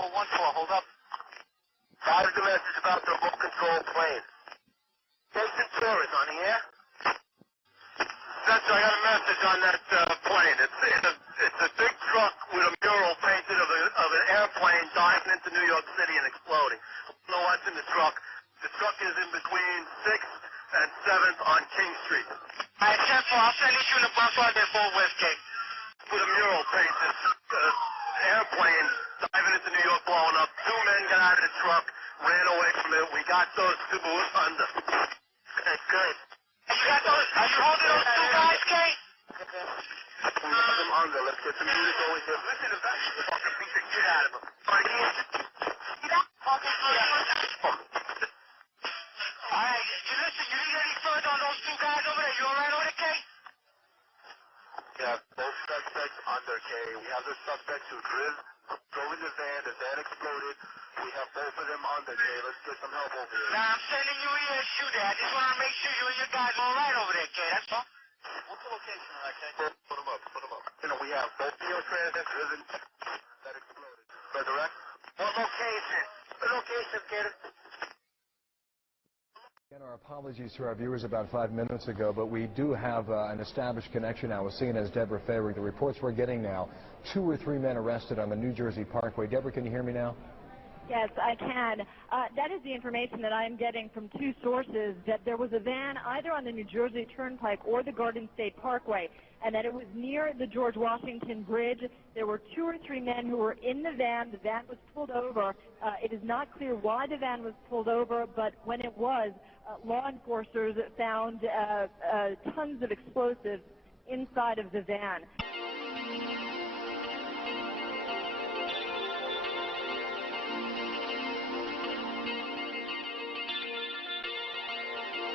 414, hold up. Got a message about the remote control plane. Jason Torres on the air. Spencer, I got a message on that plane. It's a big truck with a mural painted of an airplane diving into New York City and exploding. I don't know what's in the truck. The truck is in between 6th and 7th on King Street. All right, 10-4, I'll send you in the bus right there for Westgate. With a mural painted, airplane diving into New York, blowing up. 2 men got out of the truck, ran away from it. We got those 2 under. That's good. You got those? Are you holding those 2 guys, Kay? We have them under. Let's get some units over here. Listen to that. Fucking beat the shit out of them. Right here. Fucking shit out of them. All right, listen, you need any further on those 2 guys over there? You all right over there, Kay? Yeah, both suspects under, Kay. We have the suspects who drove in the van exploded. We have both of them under, Kay. Let's get some help over here. Now, I'm sending you here to shoot at. I just want to make sure you and your guys are all right over there, Kay. That's all. What's the location of that, Kay? Put them up. You know, we have both Trans that exploded. Resurrect? What location? The location, Kay. And our apologies to our viewers about 5 minutes ago, but we do have an established connection now with CNN's Deborah Favre. The reports we're getting now, 2 or 3 men arrested on the New Jersey Parkway. Deborah, can you hear me now? Yes, I can. That is the information that I am getting from 2 sources, that there was a van either on the New Jersey Turnpike or the Garden State Parkway, and that it was near the George Washington Bridge. There were 2 or 3 men who were in the van. The van was pulled over. It is not clear why the van was pulled over, but when it was, law enforcers found tons of explosives inside of the van.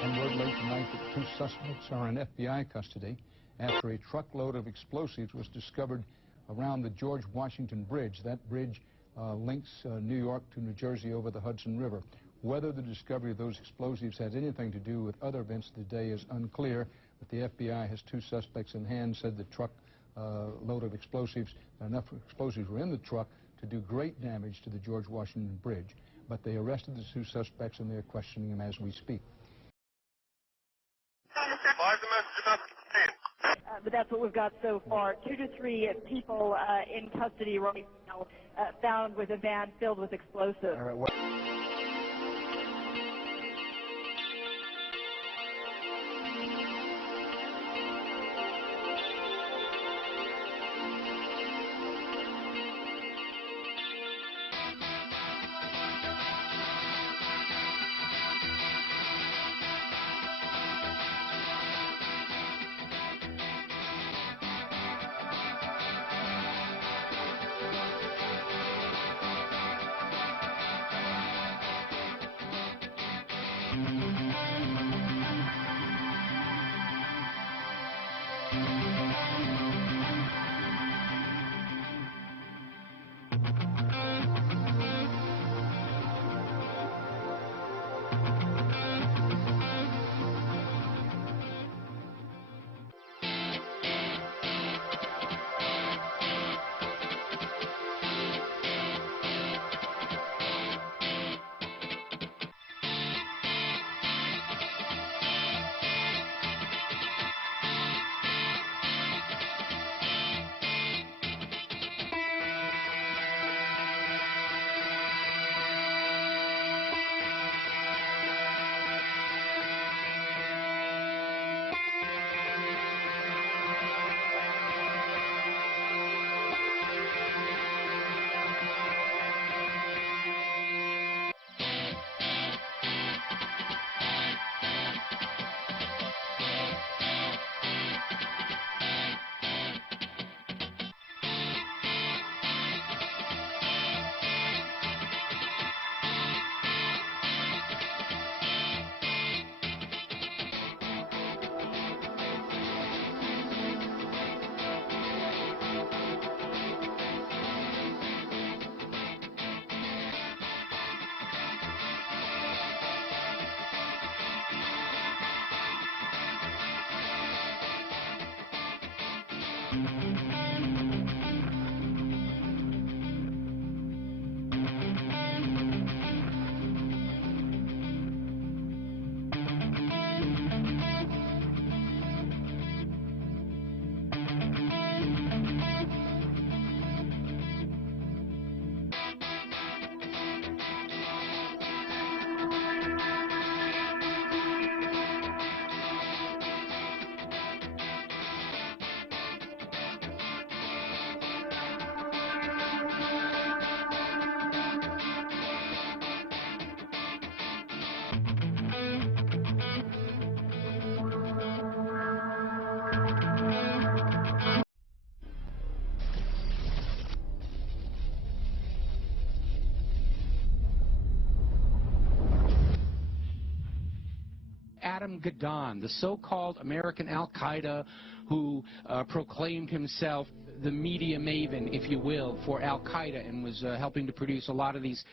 And word late tonight that 2 suspects are in FBI custody after a truckload of explosives was discovered around the George Washington Bridge. That bridge links New York to New Jersey over the Hudson River. Whether the discovery of those explosives has anything to do with other events of the day is unclear, but the FBI has 2 suspects in hand, said the truck load of explosives, enough explosives were in the truck to do great damage to the George Washington Bridge. But they arrested the 2 suspects and they're questioning them as we speak. But that's what we've got so far. 2 to 3 people in custody right now, found with a van filled with explosives. All right, Adam Gadon, the so-called American al-Qaeda who proclaimed himself the media maven, if you will, for al-Qaeda and was helping to produce a lot of these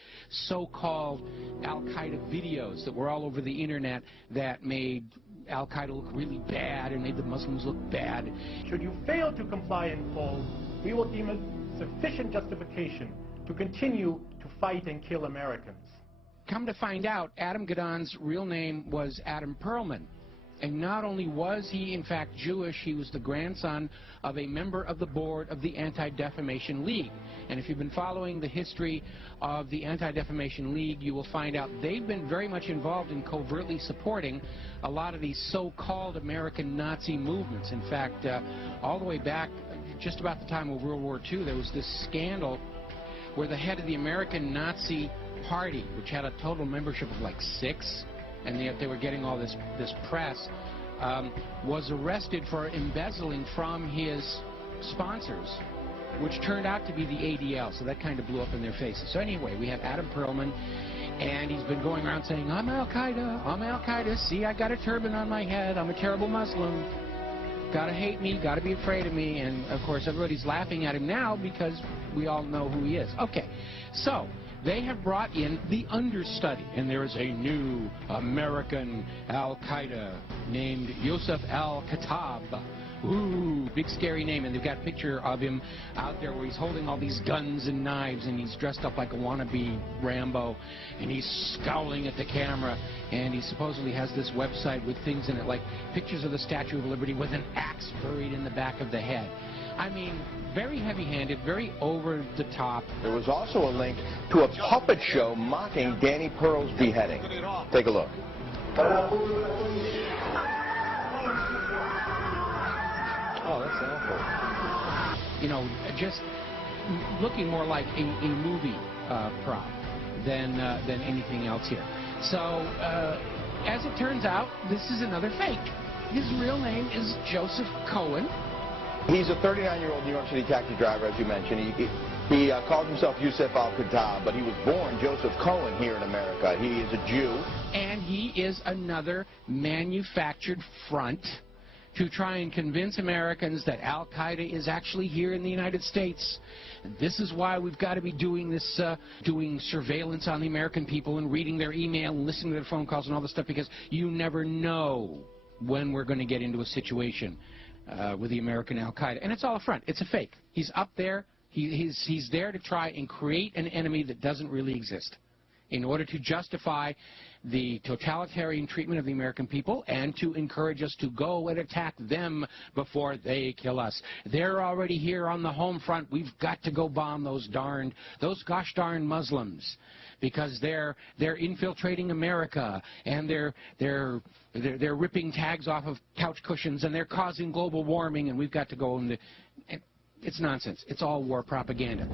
so-called al-Qaeda videos that were all over the internet that made al-Qaeda look really bad and made the Muslims look bad. Should you fail to comply in full, we will deem it sufficient justification to continue to fight and kill Americans. Come to find out, Adam Gadon's real name was Adam Perlman. And not only was he, in fact, Jewish, he was the grandson of a member of the board of the Anti-Defamation League. And if you've been following the history of the Anti-Defamation League, you will find out they've been very much involved in covertly supporting a lot of these so-called American Nazi movements. In fact, all the way back, just about the time of World War II, there was this scandal where the head of the American Nazi Party, which had a total membership of like 6, and yet they were getting all this press, was arrested for embezzling from his sponsors, which turned out to be the ADL, so that kind of blew up in their faces. So anyway, we have Adam Perlman, and he's been going around saying, I'm Al-Qaeda, I'm Al-Qaeda, see, I got a turban on my head, I'm a terrible Muslim, gotta hate me, gotta be afraid of me, and of course everybody's laughing at him now because we all know who he is. Okay, so they have brought in the understudy, and there is a new American al-Qaeda named Yosef al-Khattab. Ooh, big scary name, and they've got a picture of him out there where he's holding all these guns and knives, and he's dressed up like a wannabe Rambo, and he's scowling at the camera, and he supposedly has this website with things in it, like pictures of the Statue of Liberty with an axe buried in the back of the head. I mean, very heavy-handed, very over-the-top. There was also a link to a puppet show mocking Danny Pearl's beheading. Take a look. Oh, that's awful. You know, just looking more like a movie prop than anything else here. So, as it turns out, this is another fake. His real name is Joseph Cohen. He's a 39-year-old New York City taxi driver, as you mentioned. He calls himself Yosef al-Khattab, but he was born Joseph Cohen here in America. He is a Jew. And he is another manufactured front to try and convince Americans that al-Qaeda is actually here in the United States. And this is why we've got to be doing this, doing surveillance on the American people and reading their email and listening to their phone calls and all this stuff, because you never know when we're going to get into a situation with the American al-Qaeda. And it's all a front. It's a fake. He's up there. He's there to try and create an enemy that doesn't really exist in order to justify the totalitarian treatment of the American people and to encourage us to go and attack them before they kill us. They're already here on the home front. We've got to go bomb those gosh darn Muslims, because they're infiltrating America, and they're ripping tags off of couch cushions, and they're causing global warming, and we've got to go and it's nonsense. It's all war propaganda.